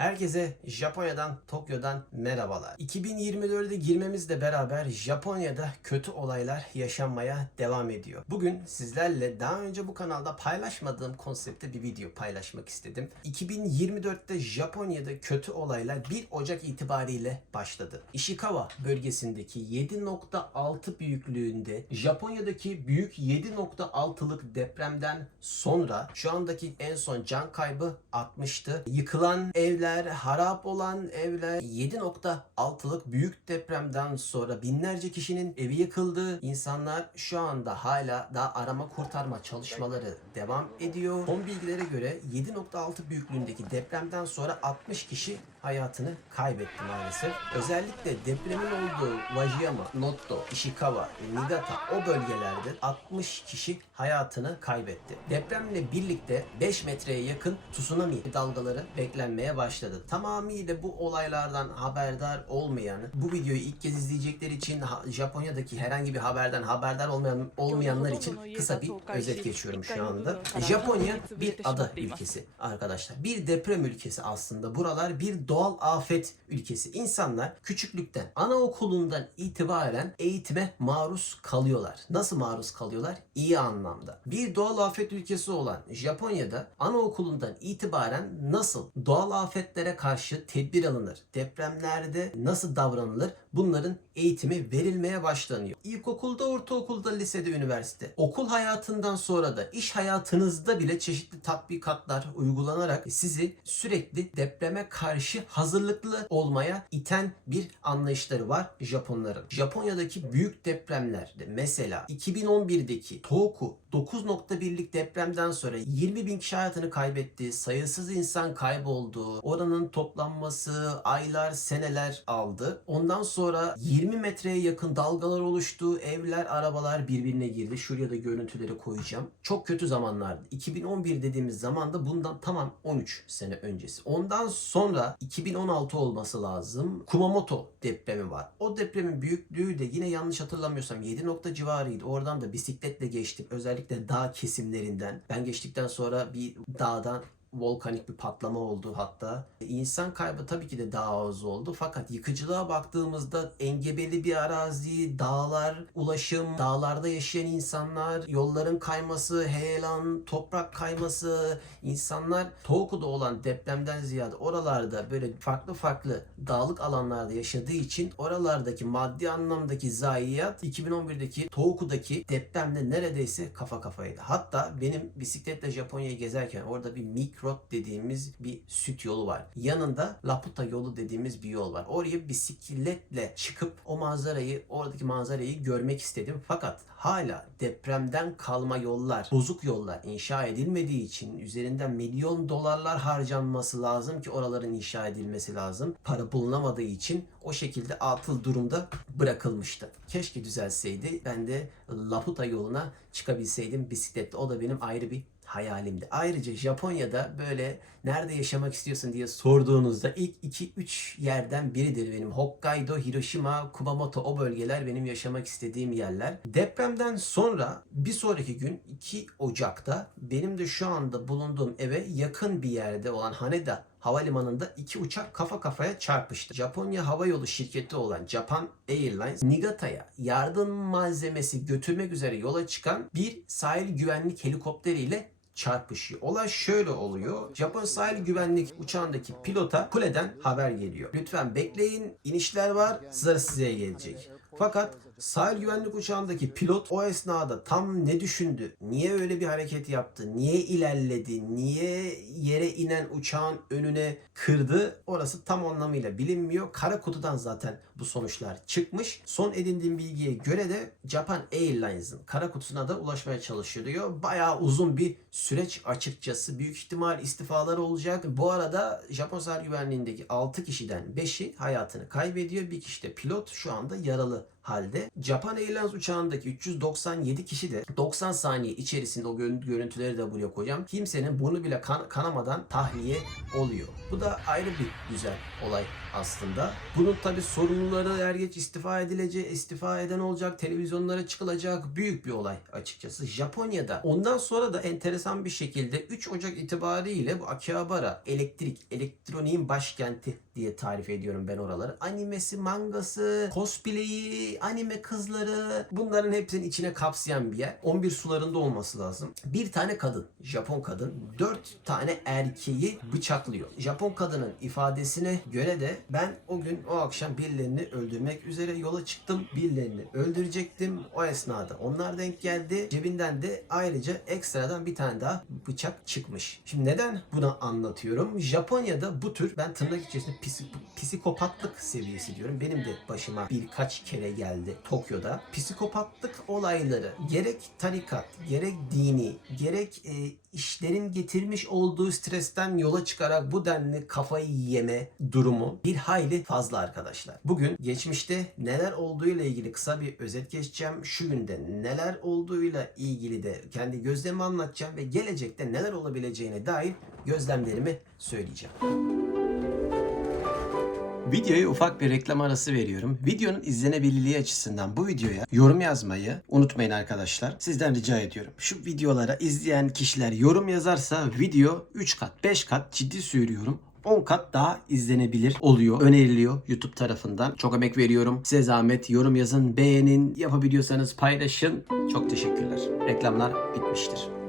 Herkese Japonya'dan, Tokyo'dan merhabalar. 2024'e girmemizle beraber Japonya'da kötü olaylar yaşanmaya devam ediyor. Bugün sizlerle daha önce bu kanalda paylaşmadığım konsepte bir video paylaşmak istedim. 2024'te Japonya'da kötü olaylar 1 Ocak itibariyle başladı. Ishikawa bölgesindeki 7.6 büyüklüğünde Japonya'daki büyük 7.6'lık depremden sonra şu andaki en son can kaybı 60'tı. Yıkılan evler, harap olan evler 7.6'lık büyük depremden sonra binlerce kişinin evi yıkıldı. İnsanlar şu anda hala daha arama kurtarma çalışmaları devam ediyor. Son bilgilere göre 7.6 büyüklüğündeki depremden sonra 60 kişi hayatını kaybetti maalesef. Özellikle depremin olduğu Wajiyama, Noto, Ishikawa ve Niigata o bölgelerde 60 kişi hayatını kaybetti. Depremle birlikte 5 metreye yakın tsunami dalgaları beklenmeye başladı. Tamamıyla bu olaylardan haberdar olmayan, bu videoyu ilk kez izleyecekler için Japonya'daki herhangi bir haberden haberdar olmayan olmayanlar için kısa bir özet geçiyorum şu anda. Japonya bir ada ülkesi arkadaşlar. Bir deprem ülkesi aslında. Buralar bir doğal afet ülkesi. İnsanlar küçüklükten, anaokulundan itibaren eğitime maruz kalıyorlar. Nasıl maruz kalıyorlar? İyi anlamda. Bir doğal afet ülkesi olan Japonya'da anaokulundan itibaren nasıl doğal afetlere karşı tedbir alınır? Depremlerde nasıl davranılır? Bunların eğitimi verilmeye başlanıyor. İlkokulda, ortaokulda, lisede, üniversite. Okul hayatından sonra da iş hayatınızda bile çeşitli tatbikatlar uygulanarak sizi sürekli depreme karşı hazırlıklı olmaya iten bir anlayışları var Japonların. Japonya'daki büyük depremlerde mesela 2011'deki Tohoku 9.1'lik depremden sonra 20 bin kişi hayatını kaybetti. Sayısız insan kayboldu. Oranın toplanması aylar, seneler aldı. Ondan sonra 20 metreye yakın dalgalar oluştu. Evler, arabalar birbirine girdi. Şuraya da görüntüleri koyacağım. Çok kötü zamanlardı. 2011 dediğimiz zamanda bundan tamam 13 sene öncesi. Ondan sonra 2016 olması lazım. Kumamoto depremi var. O depremin büyüklüğü de yine yanlış hatırlamıyorsam 7 nokta civarıydı. Oradan da bisikletle geçtim. Özellikle dağ kesimlerinden. Ben geçtikten sonra bir dağdan volkanik bir patlama oldu hatta. İnsan kaybı tabii ki de daha az oldu. Fakat yıkıcılığa baktığımızda engebeli bir arazi, dağlar, ulaşım, dağlarda yaşayan insanlar, yolların kayması, heyelan, toprak kayması, insanlar Tohoku'da olan depremden ziyade oralarda böyle farklı farklı dağlık alanlarda yaşadığı için oralardaki maddi anlamdaki zayiat 2011'deki Tohoku'daki depremde neredeyse kafa kafaydı. Hatta benim bisikletle Japonya'yı gezerken orada bir Milk Road dediğimiz bir süt yolu var. Yanında Laputa yolu dediğimiz bir yol var. Oraya bisikletle çıkıp o manzarayı, oradaki manzarayı görmek istedim. Fakat hala depremden kalma yollar, bozuk yollar inşa edilmediği için üzerinden milyon dolarlar harcanması lazım ki oraların inşa edilmesi lazım. Para bulunamadığı için o şekilde atıl durumda bırakılmıştı. Keşke düzelseydi. Ben de Laputa yoluna çıkabilseydim bisikletle. O da benim ayrı bir hayalimdi. Ayrıca Japonya'da böyle nerede yaşamak istiyorsun diye sorduğunuzda ilk 2-3 yerden biridir benim. Hokkaido, Hiroşima, Kumamoto o bölgeler benim yaşamak istediğim yerler. Depremden sonra bir sonraki gün 2 Ocak'ta benim de şu anda bulunduğum eve yakın bir yerde olan Haneda havalimanında iki uçak kafa kafaya çarpıştı. Japonya Hava Yolu şirketi olan Japan Airlines Niigata'ya yardım malzemesi götürmek üzere yola çıkan bir sahil güvenlik helikopteriyle çarpışıyor. Olay şöyle oluyor. Japon sahil güvenlik uçağındaki pilota kuleden haber geliyor. Lütfen bekleyin. inişler var. Sıra size gelecek. Fakat sahil güvenlik uçağındaki pilot o esnada tam ne düşündü? Niye öyle bir hareket yaptı? Niye ilerledi? Niye yere inen uçağın önüne kırdı? Orası tam anlamıyla bilinmiyor. Kara kutudan zaten bu sonuçlar çıkmış. Son edindiğim bilgiye göre de Japan Airlines'ın kara kutusuna da ulaşmaya çalışıyor diyor. Bayağı uzun bir süreç açıkçası. Büyük ihtimal istifaları olacak. Bu arada Japon sahil güvenliğindeki 6 kişiden 5'i hayatını kaybediyor. Bir kişi de pilot şu anda yaralı halde Japan Airlines uçağındaki 397 kişi de 90 saniye içerisinde o görün- görüntüleri de buraya koyacağım. Kimsenin burnu bile kan- kanamadan tahliye oluyor. Bu da ayrı bir güzel olay aslında. Bunun tabi sorumluları er geç istifa edilecek, istifa eden olacak, televizyonlara çıkılacak büyük bir olay açıkçası. Japonya'da ondan sonra da enteresan bir şekilde 3 Ocak itibariyle bu Akihabara elektrik, elektroniğin başkenti diye tarif ediyorum ben oraları. Animesi, mangası, cosplay'i, anime kızları bunların hepsinin içine kapsayan bir yer. 11 sularında olması lazım. Bir tane kadın, Japon kadın 4 tane erkeği bıçaklıyor. Japon kadının ifadesine göre de ben o gün o akşam birilerini öldürmek üzere yola çıktım. Birilerini öldürecektim. O esnada onlar denk geldi. Cebinden de ayrıca ekstradan bir tane daha bıçak çıkmış. Şimdi neden bunu anlatıyorum? Japonya'da bu tür ben tırnak içerisinde psik- psikopatlık seviyesi diyorum. Benim de başıma birkaç kere geldi Tokyo'da. Psikopatlık olayları gerek tarikat, gerek dini, gerek e, işlerin getirmiş olduğu stresten yola çıkarak bu denli kafayı yeme durumu bir hayli fazla arkadaşlar. Bugün geçmişte neler olduğuyla ilgili kısa bir özet geçeceğim. Şu günde neler olduğuyla ilgili de kendi gözlemimi anlatacağım ve gelecekte neler olabileceğine dair gözlemlerimi söyleyeceğim. Videoya ufak bir reklam arası veriyorum. Videonun izlenebilirliği açısından bu videoya yorum yazmayı unutmayın arkadaşlar. Sizden rica ediyorum. Şu videolara izleyen kişiler yorum yazarsa video 3 kat 5 kat ciddi söylüyorum 10 kat daha izlenebilir oluyor. Öneriliyor YouTube tarafından. Çok emek veriyorum. Size zahmet yorum yazın, beğenin, yapabiliyorsanız paylaşın. Çok teşekkürler. Reklamlar bitmiştir.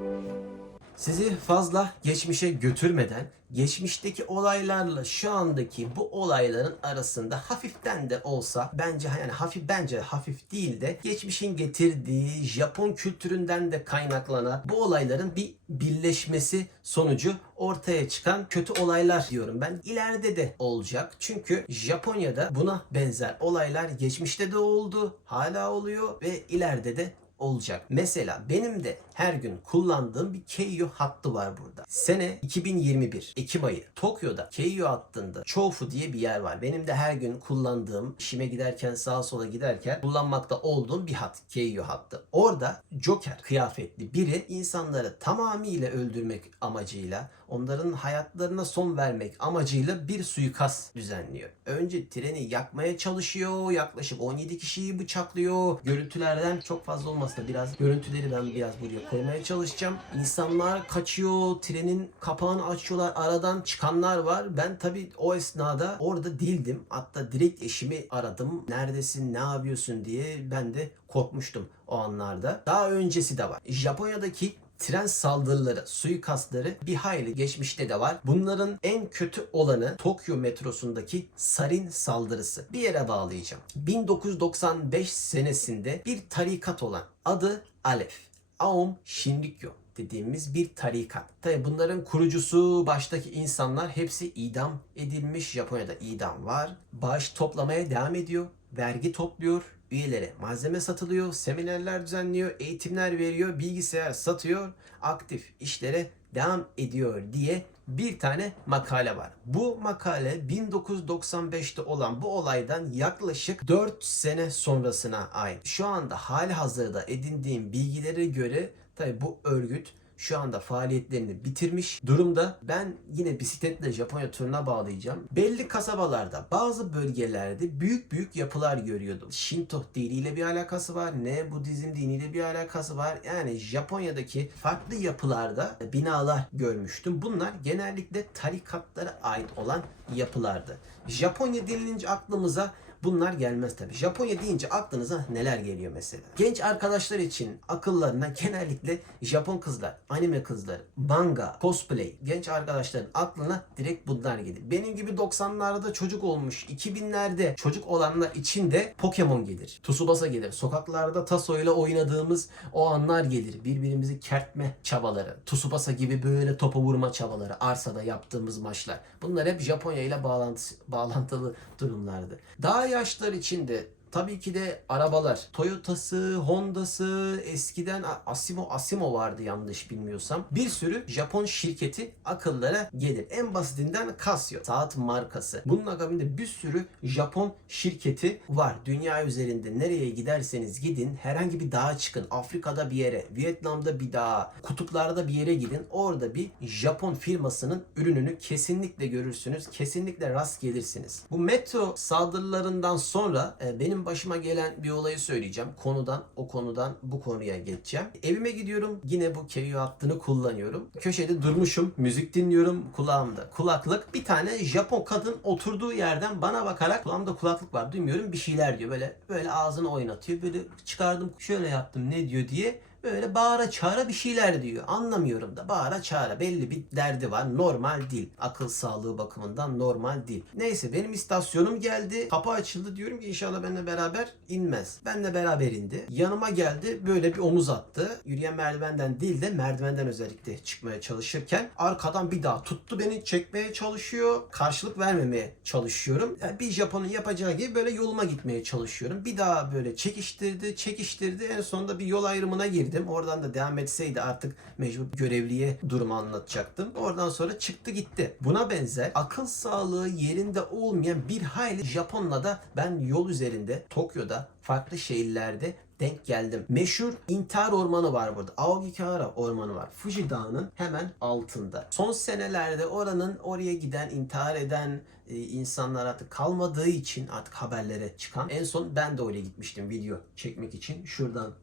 Sizi fazla geçmişe götürmeden geçmişteki olaylarla şu andaki bu olayların arasında hafiften de olsa bence yani hafif bence hafif değil de geçmişin getirdiği Japon kültüründen de kaynaklanan bu olayların bir birleşmesi sonucu ortaya çıkan kötü olaylar diyorum ben. İleride de olacak. Çünkü Japonya'da buna benzer olaylar geçmişte de oldu, hala oluyor ve ileride de olacak. Mesela benim de her gün kullandığım bir Keiyo hattı var burada. Sene 2021 Ekim ayı Tokyo'da Keiyo hattında Chofu diye bir yer var. Benim de her gün kullandığım, işime giderken sağa sola giderken kullanmakta olduğum bir hat. Keiyo hattı. Orada Joker kıyafetli biri insanları tamamıyla öldürmek amacıyla onların hayatlarına son vermek amacıyla bir suikast düzenliyor. Önce treni yakmaya çalışıyor. Yaklaşık 17 kişiyi bıçaklıyor. Görüntülerden çok fazla olmasa da biraz görüntüleri ben biraz buraya koymaya çalışacağım. İnsanlar kaçıyor. Trenin kapağını açıyorlar. Aradan çıkanlar var. Ben tabii o esnada orada değildim. Hatta direkt eşimi aradım. Neredesin? Ne yapıyorsun diye ben de korkmuştum o anlarda. Daha öncesi de var. Japonya'daki tren saldırıları, suikastları bir hayli geçmişte de var. Bunların en kötü olanı Tokyo metrosundaki sarin saldırısı. Bir yere bağlayacağım. 1995 senesinde bir tarikat olan adı Alef. Aum Shinrikyo dediğimiz bir tarikat. Tabi bunların kurucusu, baştaki insanlar hepsi idam edilmiş. Japonya'da idam var. Bağış toplamaya devam ediyor. Vergi topluyor. Üyelere malzeme satılıyor. Seminerler düzenliyor. Eğitimler veriyor. Bilgisayar satıyor. Aktif işlere devam ediyor diye bir tane makale var. Bu makale 1995'te olan bu olaydan yaklaşık 4 sene sonrasına ait. Şu anda hali hazırda edindiğim bilgilere göre tabi bu örgüt şu anda faaliyetlerini bitirmiş durumda. Ben yine bisikletle Japonya turuna bağlayacağım. Belli kasabalarda, bazı bölgelerde büyük büyük yapılar görüyordum. Shinto diniyle bir alakası var. Ne Budizm diniyle bir alakası var. Yani Japonya'daki farklı yapılarda binalar görmüştüm. Bunlar genellikle tarikatlara ait olan yapılardı. Japonya denilince aklımıza Bunlar gelmez tabi. Japonya deyince aklınıza neler geliyor mesela? Genç arkadaşlar için akıllarına genellikle Japon kızlar, anime kızları, manga, cosplay, genç arkadaşların aklına direkt bunlar gelir. Benim gibi 90'larda çocuk olmuş, 2000'lerde çocuk olanlar için de Pokemon gelir. Tsubasa gelir. Sokaklarda Taso ile oynadığımız o anlar gelir. Birbirimizi kertme çabaları. Tsubasa gibi böyle topa vurma çabaları. Arsada yaptığımız maçlar. Bunlar hep Japonya ile bağlantısı, bağlantılı durumlardı. Daha yaşlar için de Tabii ki de arabalar. Toyota'sı, Honda'sı, eskiden Asimo Asimo vardı yanlış bilmiyorsam. Bir sürü Japon şirketi akıllara gelir. En basitinden Casio, saat markası. Bunun akabinde bir sürü Japon şirketi var. Dünya üzerinde nereye giderseniz gidin, herhangi bir dağa çıkın. Afrika'da bir yere, Vietnam'da bir dağa, kutuplarda bir yere gidin. Orada bir Japon firmasının ürününü kesinlikle görürsünüz. Kesinlikle rast gelirsiniz. Bu metro saldırılarından sonra e, başıma gelen bir olayı söyleyeceğim. Konudan o konudan bu konuya geçeceğim. Evime gidiyorum. Yine bu Keiyu hattını kullanıyorum. Köşede durmuşum. Müzik dinliyorum. Kulağımda kulaklık. Bir tane Japon kadın oturduğu yerden bana bakarak kulağımda kulaklık var. Duymuyorum bir şeyler diyor. Böyle böyle ağzını oynatıyor. Böyle çıkardım şöyle yaptım ne diyor diye böyle bağıra çağıra bir şeyler diyor. Anlamıyorum da bağıra çağıra belli bir derdi var. Normal değil. Akıl sağlığı bakımından normal değil. Neyse benim istasyonum geldi. Kapı açıldı. Diyorum ki inşallah benimle beraber inmez. Benle beraber indi. Yanıma geldi. Böyle bir omuz attı. Yürüyen merdivenden değil de merdivenden özellikle çıkmaya çalışırken arkadan bir daha tuttu beni çekmeye çalışıyor. Karşılık vermemeye çalışıyorum. Yani bir Japon'un yapacağı gibi böyle yoluma gitmeye çalışıyorum. Bir daha böyle çekiştirdi, çekiştirdi. En sonunda bir yol ayrımına girdim. Oradan da devam etseydi artık mecbur görevliye durumu anlatacaktım. Oradan sonra çıktı gitti. Buna benzer akıl sağlığı yerinde olmayan bir hayli Japonla da ben yol üzerinde Tokyo'da farklı şehirlerde denk geldim. Meşhur intihar ormanı var burada. Aokigahara ormanı var. Fuji Dağı'nın hemen altında. Son senelerde oranın oraya giden, intihar eden e, insanlar artık kalmadığı için artık haberlere çıkan. En son ben de oraya gitmiştim video çekmek için. Şuradan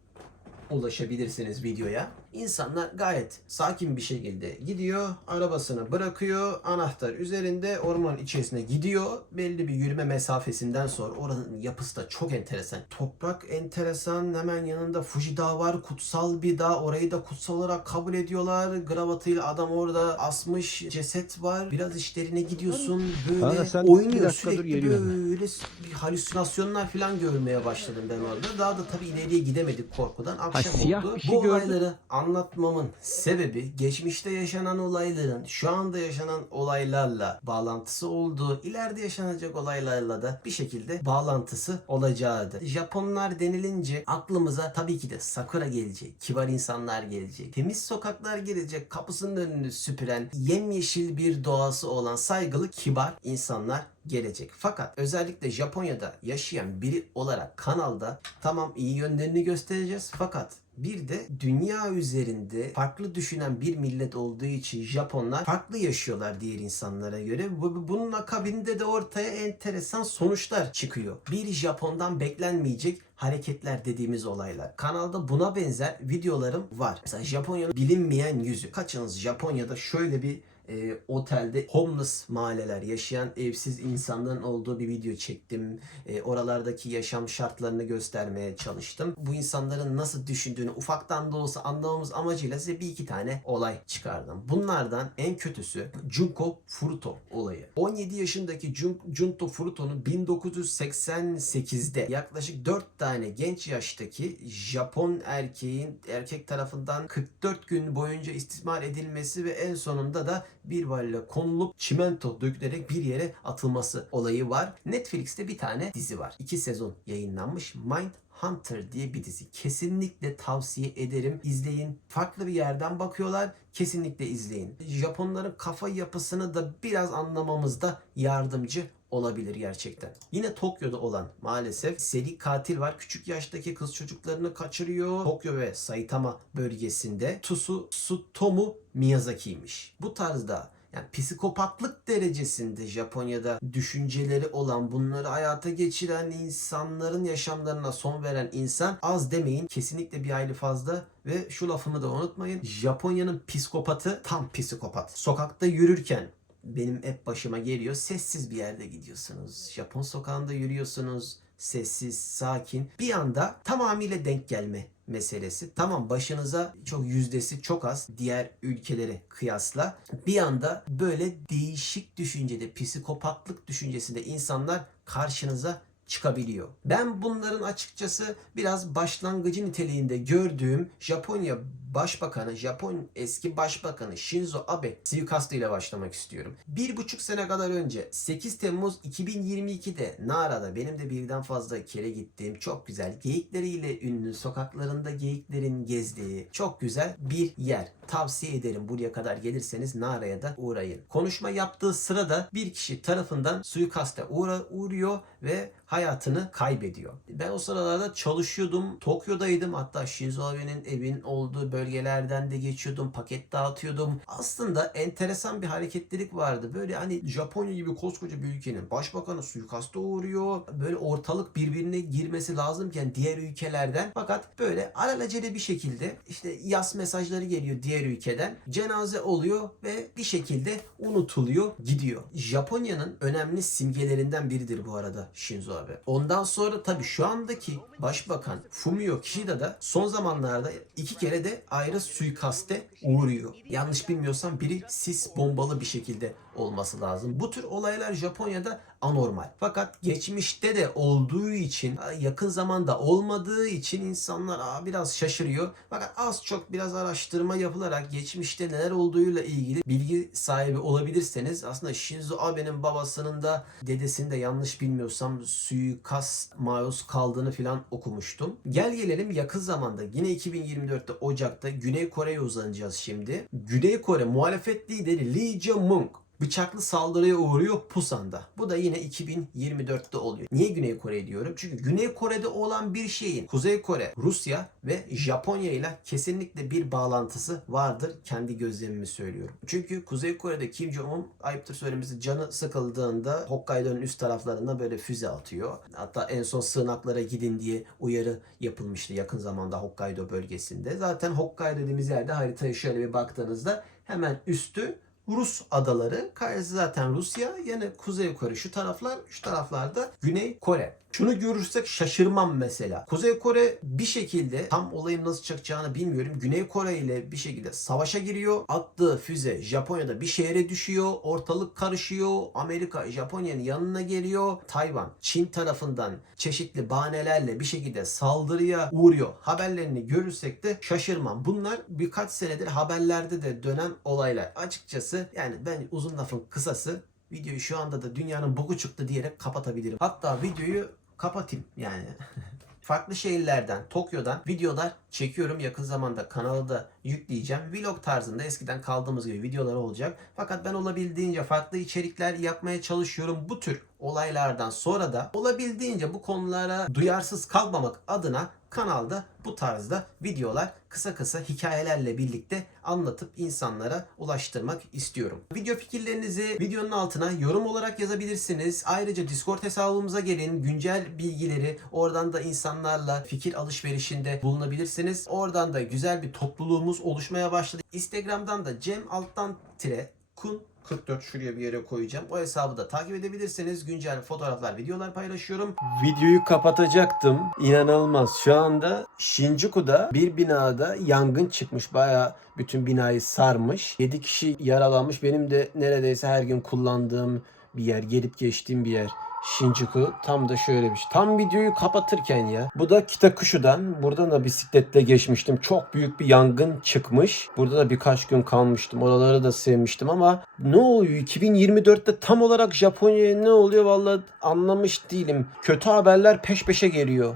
ulaşabilirsiniz videoya. İnsanlar gayet sakin bir şekilde gidiyor, arabasını bırakıyor, anahtar üzerinde orman içerisine gidiyor. Belli bir yürüme mesafesinden sonra oranın yapısı da çok enteresan. Toprak enteresan, hemen yanında Fuji Dağı var, kutsal bir dağ. Orayı da kutsal olarak kabul ediyorlar. Gravatıyla adam orada asmış ceset var. Biraz işlerine gidiyorsun, böyle sen oynuyor sürekli böyle bir halüsinasyonlar falan görmeye başladım ben orada. Daha da tabii ileriye gidemedik korkudan. Akşam siyah oldu. bir şey Bu gördüm. Anlatmamın sebebi geçmişte yaşanan olayların şu anda yaşanan olaylarla bağlantısı olduğu, ileride yaşanacak olaylarla da bir şekilde bağlantısı olacağıdır. Japonlar denilince aklımıza tabii ki de Sakura gelecek, kibar insanlar gelecek, temiz sokaklar gelecek, kapısının önünü süpüren, yemyeşil bir doğası olan saygılı, kibar insanlar gelecek. Fakat özellikle Japonya'da yaşayan biri olarak kanalda tamam iyi yönlerini göstereceğiz fakat bir de dünya üzerinde farklı düşünen bir millet olduğu için Japonlar farklı yaşıyorlar diğer insanlara göre. Bu- Bunun akabinde de ortaya enteresan sonuçlar çıkıyor. Bir Japon'dan beklenmeyecek hareketler dediğimiz olaylar. Kanalda buna benzer videolarım var. Mesela Japonya'nın bilinmeyen yüzü. Kaçınız Japonya'da şöyle bir e, otelde homeless mahalleler yaşayan evsiz insanların olduğu bir video çektim. E, oralardaki yaşam şartlarını göstermeye çalıştım. Bu insanların nasıl düşündüğünü ufaktan da olsa anlamamız amacıyla size bir iki tane olay çıkardım. Bunlardan en kötüsü Junko Furuto olayı. 17 yaşındaki Jun, Junto Furuto'nun 1988'de yaklaşık 4 tane genç yaştaki Japon erkeğin erkek tarafından 44 gün boyunca istismar edilmesi ve en sonunda da bir varile konulup çimento dökülerek bir yere atılması olayı var. Netflix'te bir tane dizi var. 2 sezon yayınlanmış. Mind Hunter diye bir dizi. Kesinlikle tavsiye ederim. İzleyin. Farklı bir yerden bakıyorlar. Kesinlikle izleyin. Japonların kafa yapısını da biraz anlamamızda yardımcı olabilir gerçekten. Yine Tokyo'da olan maalesef seri katil var. Küçük yaştaki kız çocuklarını kaçırıyor. Tokyo ve Saitama bölgesinde Tsu Tsutomu Miyazaki'ymiş. Bu tarzda yani psikopatlık derecesinde Japonya'da düşünceleri olan, bunları hayata geçiren insanların yaşamlarına son veren insan az demeyin. Kesinlikle bir hayli fazla ve şu lafımı da unutmayın. Japonya'nın psikopatı tam psikopat. Sokakta yürürken benim hep başıma geliyor. Sessiz bir yerde gidiyorsunuz. Japon sokağında yürüyorsunuz. Sessiz, sakin. Bir anda tamamıyla denk gelme meselesi. Tamam başınıza çok yüzdesi çok az diğer ülkelere kıyasla. Bir anda böyle değişik düşüncede, psikopatlık düşüncesinde insanlar karşınıza çıkabiliyor. Ben bunların açıkçası biraz başlangıcı niteliğinde gördüğüm Japonya Başbakanı, Japon eski Başbakanı Shinzo Abe suikastıyla başlamak istiyorum. Bir buçuk sene kadar önce 8 Temmuz 2022'de Nara'da benim de birden fazla kere gittiğim çok güzel geyikleriyle ünlü sokaklarında geyiklerin gezdiği çok güzel bir yer. Tavsiye ederim buraya kadar gelirseniz Nara'ya da uğrayın. Konuşma yaptığı sırada bir kişi tarafından suikaste uğra uğruyor ve hayatını kaybediyor. Ben o sıralarda çalışıyordum. Tokyo'daydım. Hatta Shinzo Abe'nin evin olduğu bölgelerden de geçiyordum. Paket dağıtıyordum. Aslında enteresan bir hareketlilik vardı. Böyle hani Japonya gibi koskoca bir ülkenin başbakanı suikaste uğruyor. Böyle ortalık birbirine girmesi lazımken diğer ülkelerden. Fakat böyle alelacele bir şekilde işte yaz mesajları geliyor diğer ülkeden. Cenaze oluyor ve bir şekilde unutuluyor, gidiyor. Japonya'nın önemli simgelerinden biridir bu arada Shinzo Abe. Ondan sonra tabii şu andaki başbakan Fumio Kishida da son zamanlarda iki kere de ayrı suikaste uğruyor. Yanlış bilmiyorsam biri sis bombalı bir şekilde olması lazım. Bu tür olaylar Japonya'da anormal. Fakat geçmişte de olduğu için yakın zamanda olmadığı için insanlar Aa, biraz şaşırıyor. Fakat az çok biraz araştırma yapılarak geçmişte neler olduğuyla ilgili bilgi sahibi olabilirseniz aslında Shinzo Abe'nin babasının da dedesinin de yanlış bilmiyorsam suikast maruz kaldığını filan okumuştum. Gel gelelim yakın zamanda yine 2024'te Ocak'ta Güney Kore'ye uzanacağız şimdi. Güney Kore muhalefet lideri Lee Jae-myung bıçaklı saldırıya uğruyor Pusan'da. Bu da yine 2024'te oluyor. Niye Güney Kore diyorum? Çünkü Güney Kore'de olan bir şeyin Kuzey Kore, Rusya ve Japonya ile kesinlikle bir bağlantısı vardır. Kendi gözlemimi söylüyorum. Çünkü Kuzey Kore'de Kim Jong-un ayıptır söylemesi canı sıkıldığında Hokkaido'nun üst taraflarına böyle füze atıyor. Hatta en son sığınaklara gidin diye uyarı yapılmıştı yakın zamanda Hokkaido bölgesinde. Zaten Hokkaido dediğimiz yerde haritaya şöyle bir baktığınızda hemen üstü Rus adaları. Zaten Rusya. Yani Kuzey Kore şu taraflar, şu taraflarda Güney Kore. Şunu görürsek şaşırmam mesela. Kuzey Kore bir şekilde tam olayın nasıl çıkacağını bilmiyorum. Güney Kore ile bir şekilde savaşa giriyor. Attığı füze Japonya'da bir şehre düşüyor. Ortalık karışıyor. Amerika Japonya'nın yanına geliyor. Tayvan Çin tarafından çeşitli bahanelerle bir şekilde saldırıya uğruyor. Haberlerini görürsek de şaşırmam. Bunlar birkaç senedir haberlerde de dönen olaylar. Açıkçası yani ben uzun lafın kısası videoyu şu anda da dünyanın boku çıktı diyerek kapatabilirim. Hatta videoyu kapatayım yani. Farklı şehirlerden, Tokyo'dan videolar çekiyorum. Yakın zamanda kanala da yükleyeceğim. Vlog tarzında eskiden kaldığımız gibi videolar olacak. Fakat ben olabildiğince farklı içerikler yapmaya çalışıyorum. Bu tür olaylardan sonra da olabildiğince bu konulara duyarsız kalmamak adına kanalda bu tarzda videolar kısa kısa hikayelerle birlikte anlatıp insanlara ulaştırmak istiyorum. Video fikirlerinizi videonun altına yorum olarak yazabilirsiniz. Ayrıca Discord hesabımıza gelin. Güncel bilgileri oradan da insanlarla fikir alışverişinde bulunabilirsiniz. Oradan da güzel bir topluluğumuz oluşmaya başladı. Instagram'dan da Cem alttan tire kun 44 şuraya bir yere koyacağım. O hesabı da takip edebilirseniz güncel fotoğraflar, videolar paylaşıyorum. Videoyu kapatacaktım. İnanılmaz. Şu anda Shinjuku'da bir binada yangın çıkmış. Bayağı bütün binayı sarmış. 7 kişi yaralanmış. Benim de neredeyse her gün kullandığım bir yer, gelip geçtiğim bir yer. Shinjuku tam da şöyle bir şey. Tam videoyu kapatırken ya. Bu da Kitakushu'dan. Buradan da bisikletle geçmiştim. Çok büyük bir yangın çıkmış. Burada da birkaç gün kalmıştım. Oraları da sevmiştim ama ne oluyor? 2024'te tam olarak Japonya'ya ne oluyor vallahi anlamış değilim. Kötü haberler peş peşe geliyor.